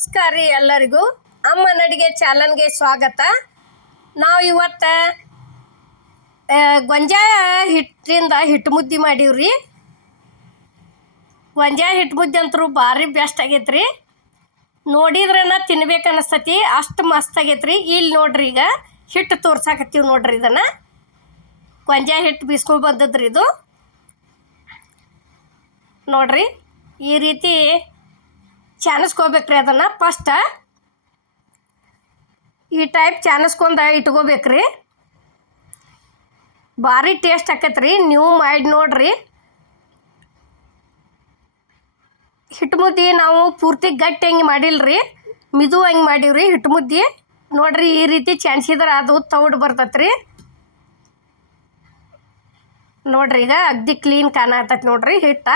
ನಮಸ್ಕಾರ ರೀ ಎಲ್ಲರಿಗೂ. ಅಮ್ಮನ ನಡಿಗೆ ಚಾನಲ್ಗೆ ಸ್ವಾಗತ. ನಾವು ಇವತ್ತು ಗೊಂಜಾ ಹಿಟ್ಟಿಂದ ಹಿಟ್ಟು ಮುದ್ದೆ ಮಾಡೀವ್ರಿ. ಗೊಂಜಾಳ ಹಿಟ್ಟು ಮುದ್ದೆ ಅಂತೂ ಭಾರಿ ಬೆಸ್ಟ್ ಆಗೈತೆ ರೀ ನೋಡಿದ್ರನ ತಿನ್ಬೇಕು ಅನಿಸ್ತತಿ, ಅಷ್ಟು ಮಸ್ತ್ ಆಗೈತೆ ರೀ ಇಲ್ಲಿ ನೋಡ್ರಿ ಈಗ ಹಿಟ್ಟು ತೋರ್ಸಾಕತ್ತೀವಿ ನೋಡ್ರಿ ಇದನ್ನು. ಗೊಂಜಾಳ ಹಿಟ್ಟು ಬೀಸ್ಕೊಂಡು ಬಂದದ್ರಿ ಇದು. ನೋಡ್ರಿ, ಈ ರೀತಿ ಚಾನಸ್ಕೋಬೇಕ್ರಿ ಅದನ್ನು ಫಸ್ಟ ಈ ಟೈಪ್ ಚಾನಸ್ಕೊಂಡ ಇಟ್ಕೋಬೇಕ್ರಿ. ಭಾರಿ ಟೇಸ್ಟ್ ಆಕೈತ್ರಿ, ನೀವು ಮಾಡಿ ನೋಡ್ರಿ. ಹಿಟ್ಟು ಮುದ್ದೆ ನಾವು ಪೂರ್ತಿ ಗಟ್ಟಿ ಹಂಗೆ ಮಾಡಿಲ್ರಿ, ಮಿದು ಹಂಗೆ ಮಾಡೀವ್ರಿ ಹಿಟ್ಟು ಮುದ್ದೆ. ನೋಡ್ರಿ ಈ ರೀತಿ ಚಾನ್ಸಿದ್ರೆ ಅದು ತೌಡ್ ಬರ್ತೈತ್ರಿ. ನೋಡ್ರಿ ಈಗ ಅಗ್ದಿ ಕ್ಲೀನ್ ಕಾಣತೈತಿ ನೋಡ್ರಿ ಹಿಟ್ಟ.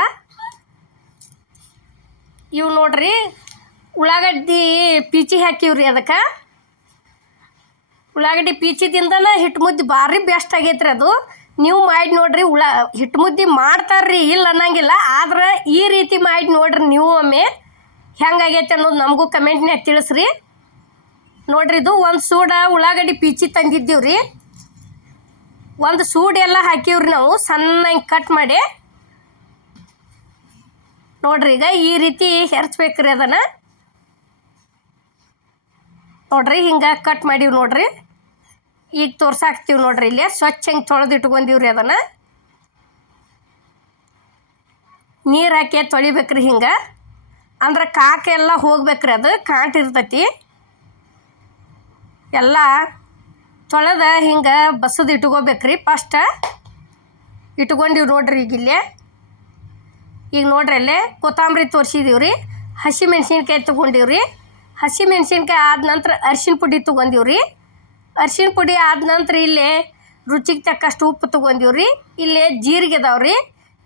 ಇವು ನೋಡ್ರಿ ಉಳ್ಳಾಗಡ್ಡಿ ಪೀಚಿ ಹಾಕಿವ್ರಿ ಅದಕ್ಕೆ. ಉಳ್ಳಾಗಡ್ಡಿ ಪೀಚಿದಿಂದನ ಹಿಟ್ಟು ಮುದ್ದೆ ಭಾರಿ ಬೆಸ್ಟ್ ಆಗೈತ್ರಿ ಅದು. ನೀವು ಮಾಡಿ ನೋಡ್ರಿ ಉಳ್ಳಾ ಹಿಟ್ಟು ಮುದ್ದೆ ಮಾಡ್ತಾರ್ರಿ ಇಲ್ಲ ಅನ್ನಂಗಿಲ್ಲ, ಆದ್ರೆ ಈ ರೀತಿ ಮಾಡಿ ನೋಡ್ರಿ ನೀವು ಒಮ್ಮೆ. ಹೆಂಗಾಗೈತೆ ಅನ್ನೋದು ನಮಗೂ ಕಮೆಂಟ್ನ್ಯಾಗ ತಿಳಿಸ್ರಿ. ನೋಡ್ರಿ ಇದು ಒಂದು ಸೂಡ ಉಳ್ಳಾಗಡ್ಡಿ ಪೀಚಿ ತಂದಿದ್ದೀವ್ರಿ. ಒಂದು ಸೂಡೆಲ್ಲ ಹಾಕಿವ್ರಿ ನಾವು ಸಣ್ಣ ಕಟ್ ಮಾಡಿ. ನೋಡ್ರಿ, ಈಗ ಈ ರೀತಿ ಹೆರ್ಚ್ಬೇಕ್ರಿ ಅದನ್ನು. ನೋಡ್ರಿ, ಹಿಂಗೆ ಕಟ್ ಮಾಡೀವಿ ನೋಡ್ರಿ. ಈಗ ತೋರ್ಸಾಕ್ತೀವಿ ನೋಡ್ರಿ ಇಲ್ಲಿ, ಸ್ವಚ್ಛ ಹಿಂಗೆ ತೊಳೆದು ರೀ ಅದನ್ನು. ನೀರು ಹಾಕಿ ತೊಳಿಬೇಕ್ರಿ ಹಿಂಗೆ. ಅಂದ್ರೆ ಕಾಕ ಎಲ್ಲ ಹೋಗ್ಬೇಕ್ರಿ ಅದು, ಕಾಂಟ್ ಇರ್ತೈತಿ. ಎಲ್ಲ ತೊಳೆದ ಹಿಂಗೆ ಬಸದು ಇಟ್ಕೋಬೇಕ್ರಿ ಫಸ್ಟ್. ಇಟ್ಕೊಂಡಿವಿ ನೋಡ್ರಿ ಈಗ ಇಲ್ಲೇ. ಈಗ ನೋಡ್ರಿ ಅಲ್ಲೇ ಕೊತ್ತಂಬರಿ ತೋರಿಸಿದೀವಿ ರೀ. ಹಸಿ ಮೆಣಸಿನ್ಕಾಯಿ ತೊಗೊಂಡೀವಿ ಹಸಿ ಮೆಣಸಿನ್ಕಾಯಿ ಆದ ನಂತರ ಅರ್ಶಿಣ ಪುಡಿ ತೊಗೊಂಡೀವಿ ರೀ. ಪುಡಿ ಆದ ನಂತರ ಇಲ್ಲೇ ರುಚಿಗೆ ತಕ್ಕಷ್ಟು ಉಪ್ಪು ತೊಗೊಂಡೀವಿ ರೀ. ಇಲ್ಲೇ ಜೀರಿಗೆ ಅದಾವೆ ರೀ.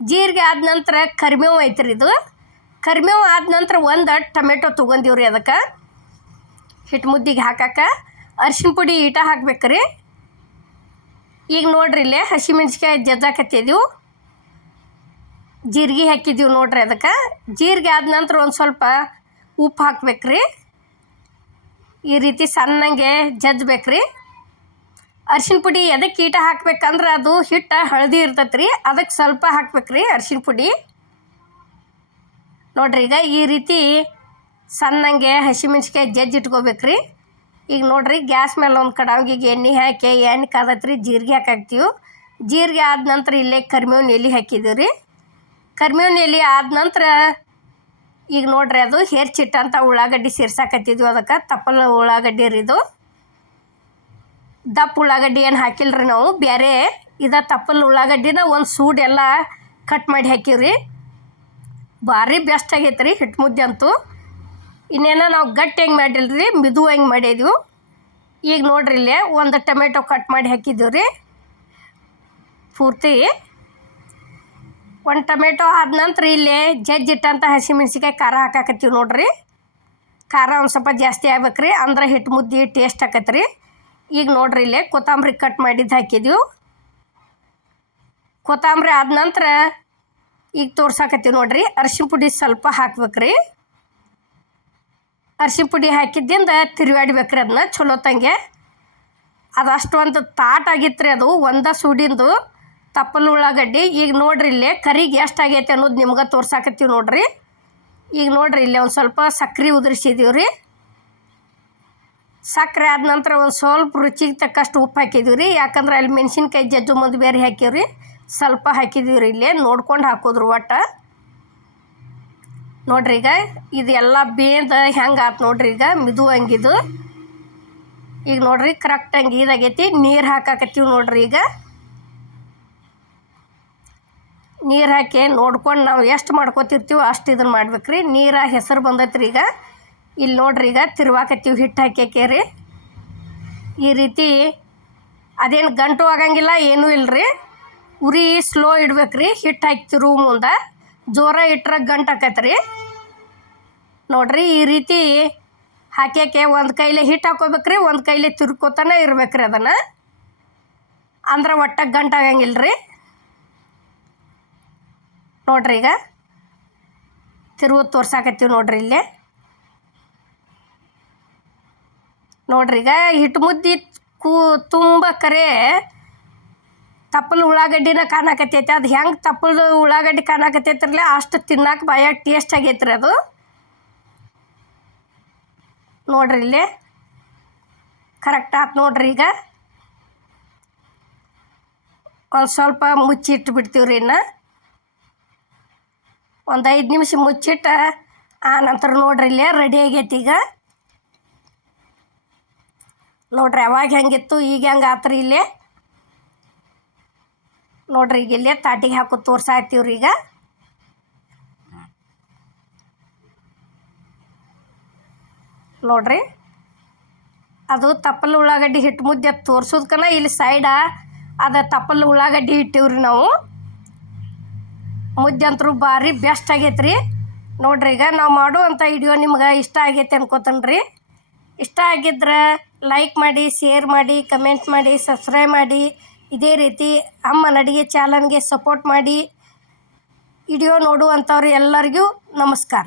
ಜೀರಿಗೆ ಆದ ನಂತರ ಕರಿಬೇವು ಐತ್ರಿ ಇದು. ಕರಿಬೇವು ಆದ ನಂತರ ಒಂದು ಟೊಮೆಟೊ ತೊಗೊಂಡೀವಿ ರೀ ಅದಕ್ಕೆ. ಹಿಟ್ಟು ಮುದ್ದಿಗೆ ಹಾಕಕ್ಕೆ ಅರ್ಶಿಣ ಪುಡಿ ಈಟ ಹಾಕ್ಬೇಕ್ರಿ ಈಗ ನೋಡ್ರಿ ಇಲ್ಲೇ ಹಸಿ ಮೆಣಸಿನ್ಕಾಯಿ ಜಜ್ಜಾಕತ್ತಿದ್ದೀವಿ ಜೀರಿಗೆ ಹಾಕಿದ್ದೀವಿ ನೋಡ್ರಿ ಅದಕ್ಕೆ. ಜೀರಿಗೆ ಆದ ನಂತರ ಒಂದು ಸ್ವಲ್ಪ ಉಪ್ಪು ಹಾಕ್ಬೇಕ್ರಿ. ಈ ರೀತಿ ಸಣ್ಣಂಗೆ ಜಜ್ಬೇಕ್ರಿ ಅರ್ಶಿನ ಪುಡಿ ಎದಕ್ಕೆ ಕೀಟ ಹಾಕ್ಬೇಕಂದ್ರೆ ಅದು ಹಿಟ್ಟು, ಹಳದಿ ಇರ್ತೈತ್ರಿ ಅದಕ್ಕೆ ಸ್ವಲ್ಪ ಹಾಕ್ಬೇಕ್ರಿ ಅರ್ಶಿಣ ಪುಡಿ. ನೋಡ್ರಿ ಈಗ ಈ ರೀತಿ ಸಣ್ಣಂಗೆ ಹಸಿಮೆಣ್ಸಿಕಾಯಿ ಜಜ್ಜಿ ಇಟ್ಕೋಬೇಕ್ರಿ. ಈಗ ನೋಡ್ರಿ ಗ್ಯಾಸ್ ಮೇಲೆ ಒಂದು ಕಡಾವಿಗೆ ಎಣ್ಣೆ ಹಾಕಿ, ಎಣ್ಣೆ ಕಾದತ್ರಿ ಜೀರಿಗೆ ಹಾಕಾಕ್ತೀವಿ. ಜೀರಿಗೆ ಆದ ನಂತರ ಇಲ್ಲೇ ಕರಿಮೇವಿನ ಎಲೆ ಹಾಕಿದ್ದೀವಿ ರೀ ಕರಿಬೇವಿನ ಎಲೆ ಆದ ನಂತರ ಈಗ ನೋಡ್ರಿ ಅದು ಹೆರ್ಚಿಟ್ಟಂತ ಉಳ್ಳಾಗಡ್ಡಿ ಸೇರ್ಸಾಕತ್ತಿದ್ವಿ ಅದಕ್ಕೆ, ತಪ್ಪಲ ಉಳ್ಳಾಗಡ್ಡಿ ರೀ ಇದು. ದಪ್ಪ ಉಳ್ಳಾಗಡ್ಡಿ ಏನು ಹಾಕಿಲ್ರಿ ನಾವು ಬೇರೆ ಇದ ತಪ್ಪಲ್ ಉಳ್ಳಾಗಡ್ಡಿನ ಒಂದು ಸೂಡ್ ಎಲ್ಲ ಕಟ್ ಮಾಡಿ ಹಾಕಿವ್ರಿ. ಭಾರಿ ಬೆಸ್ಟ್ ಆಗೈತೆ ರೀ ಹಿಟ್ಟು ಮುದ್ದೆ ಅಂತೂ. ಇನ್ನೇನೋ ನಾವು ಗಟ್ಟಿ ಹೆಂಗೆ ಮಾಡಿಲ್ರಿ, ಮಿದು ಹೆಂಗೆ ಮಾಡಿದ್ವಿ. ಈಗ ನೋಡ್ರಿ ಇಲ್ಲೇ ಒಂದು ಟೊಮೆಟೊ ಕಟ್ ಮಾಡಿ ಹಾಕಿದ್ದೀವಿ ರೀ ಪೂರ್ತಿ ಒಂದು ಟೊಮೆಟೊ ಆದ ನಂತರ ಇಲ್ಲಿ ಜಜ್ಜಿಟ್ಟಂಥ ಹಸಿಮೆಣ್ಸಿಕಾಯಿ ಖಾರ ಹಾಕಾಕತ್ತೀವಿ ನೋಡ್ರಿ. ಖಾರ ಒಂದು ಸ್ವಲ್ಪ ಜಾಸ್ತಿ ಆಗ್ಬೇಕು ರೀ ಅಂದ್ರೆ ಹಿಟ್ಟು ಮುದ್ದೆ ಟೇಸ್ಟ್ ಆಕತ್ತೆ ರೀ ಈಗ ನೋಡ್ರಿ ಇಲ್ಲೇ ಕೊತ್ತಂಬರಿ ಕಟ್ ಮಾಡಿದ್ದು ಹಾಕಿದ್ವಿ. ಕೊತ್ತಂಬರಿ ಆದ ನಂತರ ಈಗ ತೋರ್ಸಾಕತ್ತೀವಿ ನೋಡ್ರಿ. ಅರ್ಶಿನ ಪುಡಿ ಸ್ವಲ್ಪ ಹಾಕ್ಬೇಕ್ರಿ. ಅರ್ಶಿನ ಪುಡಿ ಹಾಕಿದ್ದಿಂದ ತಿರುಗಾಡ್ಬೇಕ್ರಿ ಅದನ್ನ ಚಲೋತ್ತಂಗೆ ತಂಗೆ. ಅದು ಅಷ್ಟೊಂದು ತಾಟ್ ಆಗಿತ್ತು ರೀ ಅದು. ಒಂದ ಸೂಡಿಂದು ತಪ್ಪಲು ಉಳ್ಳಾಗಡ್ಡಿ ಈಗ ನೋಡ್ರಿ ಇಲ್ಲೇ ಕರಿಗೆ ಎಷ್ಟು ಆಗೈತೆ ಅನ್ನೋದು ನಿಮ್ಗೆ ತೋರ್ಸಾಕತ್ತೀವಿ ನೋಡ್ರಿ. ಈಗ ನೋಡ್ರಿ ಇಲ್ಲೇ ಒಂದು ಸ್ವಲ್ಪ ಸಕ್ರೆ ಉದುರಿಸಿದೀವಿ ರೀ. ಸಕ್ಕರೆ ಆದ ನಂತರ ಒಂದು ಸ್ವಲ್ಪ ರುಚಿಗೆ ತಕ್ಕಷ್ಟು ಉಪ್ಪು ಹಾಕಿದೀವಿ ರೀ. ಯಾಕಂದ್ರೆ ಅಲ್ಲಿ ಮೆಣಸಿನ್ಕಾಯಿ ಜಜ್ಜು ಮುಂದೆ ಬೇರೆ ಹಾಕಿವ್ರಿ ಸ್ವಲ್ಪ ಹಾಕಿದೀವಿ ರೀ ಇಲ್ಲೇ, ನೋಡ್ಕೊಂಡು ಹಾಕೋದ್ರು ಒಟ್ಟು. ನೋಡ್ರಿ ಈಗ ಇದೆಲ್ಲ ಬೇಂದ ಹೆಂಗೆ ಆತು ನೋಡ್ರಿ ಈಗ ಮಿದು ಹಂಗಿದು. ಈಗ ನೋಡ್ರಿ ಕರೆಕ್ಟ್ ಹಂಗೆ ಇದಾಗೈತಿ. ನೀರು ಹಾಕಾಕತ್ತೀವಿ ನೋಡ್ರಿ ಈಗ. ನೀರು ಹಾಕಿ ನೋಡ್ಕೊಂಡು ನಾವು ಎಷ್ಟು ಮಾಡ್ಕೊತಿರ್ತೀವೋ ಅಷ್ಟು ಇದನ್ನು ಮಾಡ್ಬೇಕ್ರಿ. ನೀರು ಹೆಸರು ಬಂದೈತ್ರಿ ಈಗ. ಇಲ್ಲಿ ನೋಡ್ರಿ ಈಗ ತಿರುವಾಕತ್ತೀವಿ ಹಿಟ್ಟು ಹಾಕ್ಯಾಕೆ ರೀ. ಈ ರೀತಿ ಅದೇನು ಗಂಟು ಆಗಂಗಿಲ್ಲ, ಏನೂ ಇಲ್ಲರಿ ಉರಿ ಸ್ಲೋ ಇಡ್ಬೇಕ್ರಿ ಹಿಟ್ಟು ಹಾಕ್ತಿರು ಮುಂದೆ. ಜೋರ ಇಟ್ರೆ ಗಂಟು ಹಾಕತ್ರಿ ನೋಡ್ರಿ ಈ ರೀತಿ ಹಾಕ್ಯಾಕೆ ಒಂದು ಕೈಲೇ ಹಿಟ್ಟು ಹಾಕೋಬೇಕ್ರಿ, ಒಂದು ಕೈಲೇ ತಿರ್ಕೋತಾನೆ ಇರ್ಬೇಕ್ರಿ ಅದನ್ನು. ಅಂದ್ರೆ ಒಟ್ಟಾಗ ಗಂಟು ಆಗಂಗಿಲ್ಲ ರೀ ನೋಡ್ರಿ ಈಗ. ತಿರುವು ತೋರ್ಸಾಕತ್ತೀವಿ ನೋಡ್ರಿ ಇಲ್ಲಿ. ನೋಡ್ರಿ ಈಗ ಹಿಟ್ಟು ಮುದ್ದೆ ಕೂ ತುಂಬ ಕರೆ ತಪ್ಪಲು ಉಳ್ಳಾಗಡ್ಡಿನ ಕಾಣಾಕತ್ತೈತಿ. ಅದು ಹೆಂಗೆ ತಪ್ಪಲು ಉಳ್ಳಾಗಡ್ಡಿ ಕಾಣಕತ್ತೈತ್ರಲ್ಲ ಅಷ್ಟು ತಿನ್ನಕ್ಕೆ ಬಾಯಾಗ ಟೇಸ್ಟ್ ಆಗೈತ್ರಿ ಅದು. ನೋಡ್ರಿ ಇಲ್ಲಿ. ಕರೆಕ್ಟ್ ಆಯ್ತು ನೋಡ್ರಿ ಈಗ. ಒಂದು ಸ್ವಲ್ಪ ಮುಚ್ಚಿಟ್ಟು ಬಿಡ್ತೀವ್ರಿ ಇನ್ನು. ಒಂದು ಐದು ನಿಮಿಷ ಮುಚ್ಚಿಟ್ಟು, ಆ ನಂತರ ನೋಡ್ರಿ ಇಲ್ಲೇ ರೆಡಿ ಆಗೈತಿ ಈಗ. ನೋಡ್ರಿ ಅವಾಗ ಹೆಂಗಿತ್ತು, ಈಗ ಹೆಂಗೆ ಆತ್ರಿ ಇಲ್ಲೇ. ನೋಡ್ರಿ ಈಗ ಇಲ್ಲೇ ತಾಟಿಗೆ ಹಾಕೋ ತೋರ್ಸಾಯ್ತೀವ್ರಿ ಈಗ. ನೋಡ್ರಿ, ಅದು ತಪ್ಪಲು ಉಳ್ಳಾಗಡ್ಡಿ ಹಿಟ್ಟು ಮುದ್ದೆ ತೋರ್ಸೋದ್ಕನ ಇಲ್ಲಿ ಸೈಡ ಅದು ತಪ್ಪಲು ಉಳ್ಳಾಗಡ್ಡಿ ಇಟ್ಟಿವ್ರಿ ನಾವು. ಮುದ್ದೆ ಅಂತೂ ಭಾರಿ ಬೆಸ್ಟ್ ಆಗೈತೆ ರೀ ನೋಡ್ರಿ ಈಗ ನಾವು ಮಾಡುವಂಥ ವಿಡಿಯೋ ನಿಮ್ಗೆ ಇಷ್ಟ ಆಗೈತೆ ಅನ್ಕೋತೀನಿ ರೀ ಇಷ್ಟ ಆಗಿದ್ರೆ ಲೈಕ್ ಮಾಡಿ ಶೇರ್ ಮಾಡಿ ಕಮೆಂಟ್ ಮಾಡಿ ಸಬ್ಸ್ಕ್ರೈಬ್ ಮಾಡಿ. ಇದೇ ರೀತಿ ಅಮ್ಮನ ಅಡುಗೆ ಚಾನಲ್ಗೆ ಸಪೋರ್ಟ್ ಮಾಡಿ. ವಿಡಿಯೋ ನೋಡುವಂಥವ್ರು ಎಲ್ಲರಿಗೂ ನಮಸ್ಕಾರ.